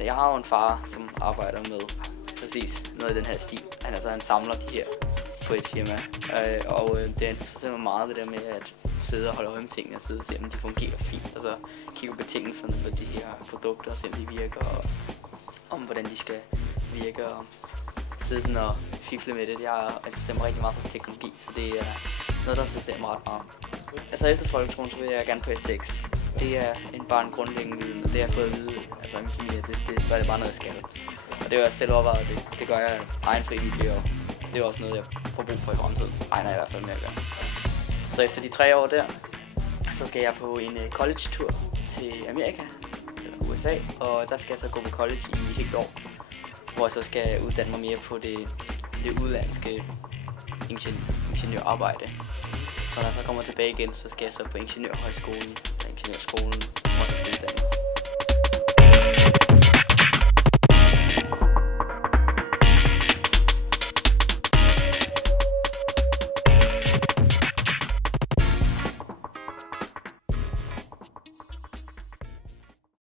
Jeg har jo en far, som arbejder med præcis noget i den her stil. Han samler de her på et firma, og det interesserer mig meget det der med at sidde og holde øje med tingene og sidde og se, om de fungerer fint, og så kigge på betingelserne for de her produkter og se, om de virker, og om hvordan de skal virke, og sidde sådan og fifle med det. Jeg interesserer mig rigtig meget for teknologi, så det er noget, der interesserer mig ret meget. Altså efter folkeskolen, så vil jeg gerne på STX. Det er bare en grundlæggende viden, og det har jeg fået at vide af min familie, det er bare noget, jeg skal. Og det er jo også selv overvejet, det gør jeg egen frivillig, og det er også noget, jeg får brug for i fremtiden. Regner jeg i hvert fald med at gøre. Så efter de 3 år der, så skal jeg på en college-tur til Amerika, eller USA, og der skal jeg så gå på college i et helt år, hvor jeg så skal uddanne mig mere på det udlandske ingeniørarbejde. Så når jeg så kommer tilbage igen, så skal jeg så på ingeniørskolen